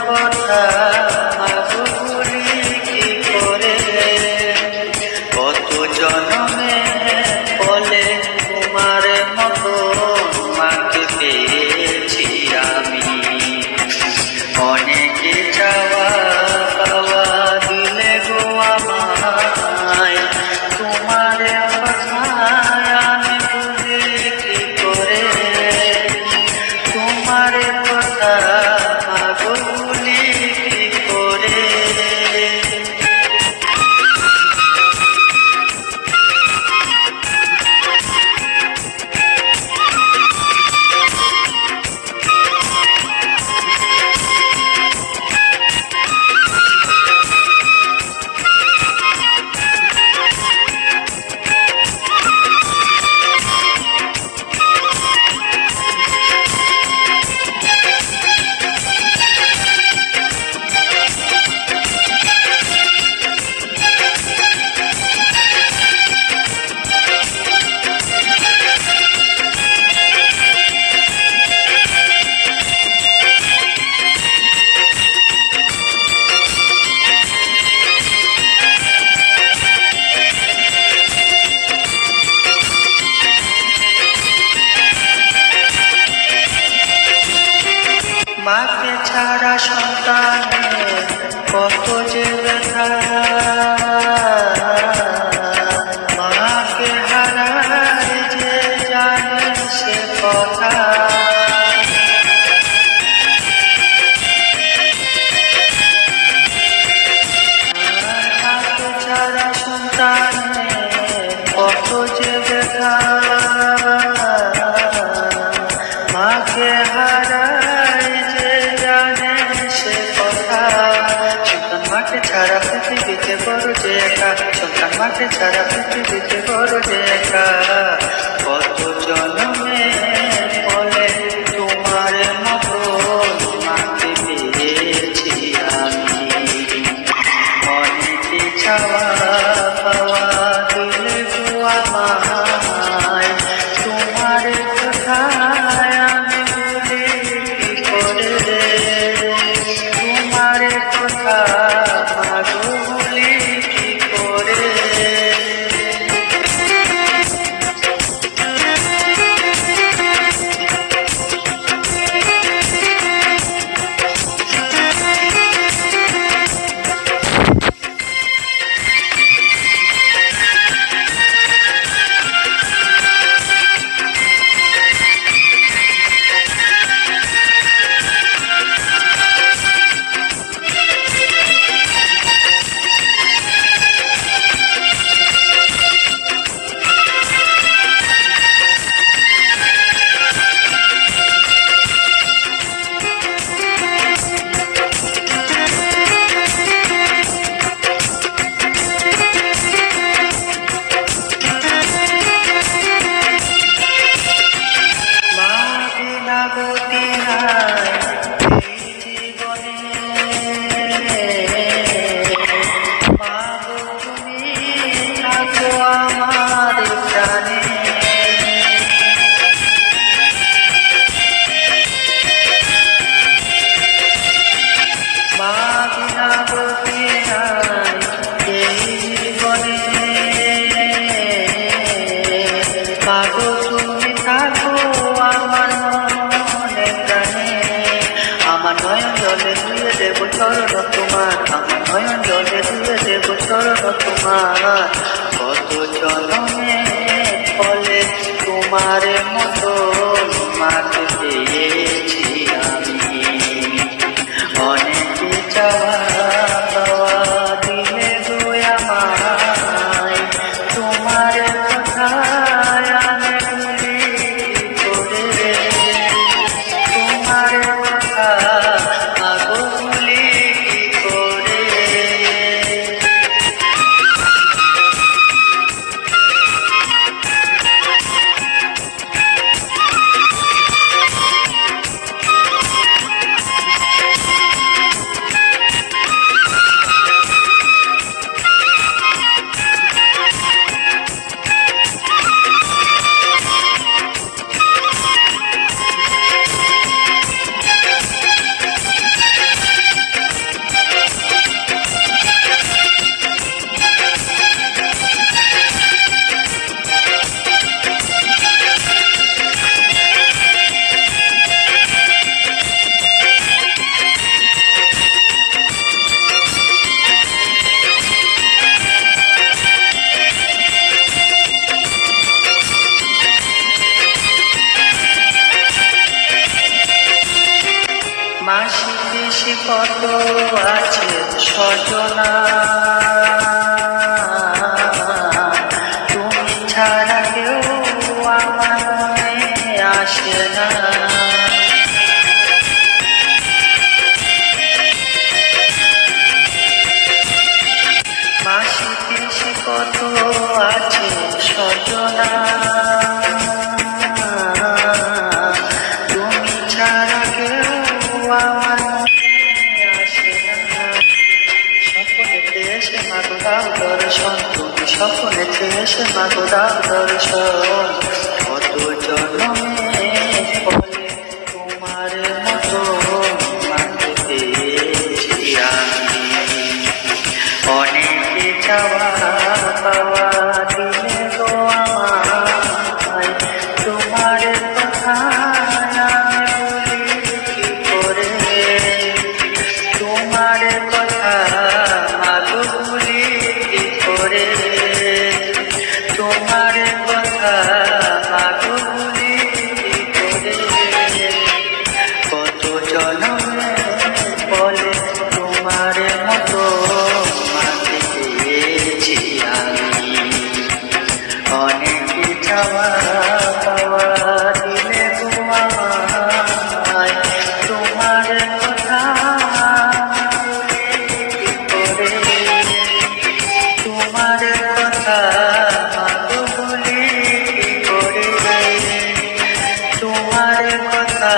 কথা আজও ভুলি কি করে। কত জনমে বলে তোমার মতো মাকে পেয়েছি আমি। অনেকে চাওয়া পাওয়া দিলে গো আমায়, তোমার কথা আমি ভুলি কি করে। তোমার কথা আজও ভুলি কি করে। মাকে ছাড়া সন্তানের কত যে ব্যথা, মাকে হারায় যে জানে সে কথা। মাকে ছাড়া সন্তানের কত যে ব্যথা, মাকে হারায় যে জানে সে কথা। সন্তান মাকে ছাড়া পৃথিবীতে বড় যে একা, সন্তান মাকে ছাড়া পৃথিবীতে বড় যে একা। কত জন্মে বলে তোমার মতো মাকে পেয়েছি আমি। অনেকে চাওয়া পাওয়া দিলে গো আমায়, তোমার কথা আমি ভুলি কি করে। তোমার কথা আজও ভুলি কি করে। আমার নয়ন জলে ধুয়ে দেব চরণ তোমার, আমার নয়ন জলে ধুয়ে দেব চরণ তোমার। কত জনমে ফলে তোমার মতো মাকে পেয়েছি আমি। অনেকে চাওয়া পাওয়া দিলে গো আমায়, তোমার কথা আমি ভুলি কি করে। তোমার কথা আজও ভুলি কি করে। কত আছে সজনা, তুমি ছাড়া কেউ আমার মনে আসে না। মাসি পিসি কত আছে সজনা, তুমি ছাড়া কেউ আমার মনে আসে না। সকলেতে এসে মাগো দাও দর্শন, তুমি সকলেতে এসে মাগো দাও দর্শন। কত জন্মে ফলে তোমার মতো মাকে পেয়েছি আমি, অনেকে চাওয়া পাওয়া দিলে গো আমায়, তোমার কথা আমি বলি কি করে, তোমার কথা মাগো বলি কি করে, তোমার কথা মাগো বলি কি করে। কত জনমে বলে তোমার মতো মাকে পেয়েছি আমি, অনেকে চাওয়া পাওয়া দিলে গো আমায়, তোমার কথা বলি কি করে, তোমার কথা মাগো বলি কি করে, তোমার কথা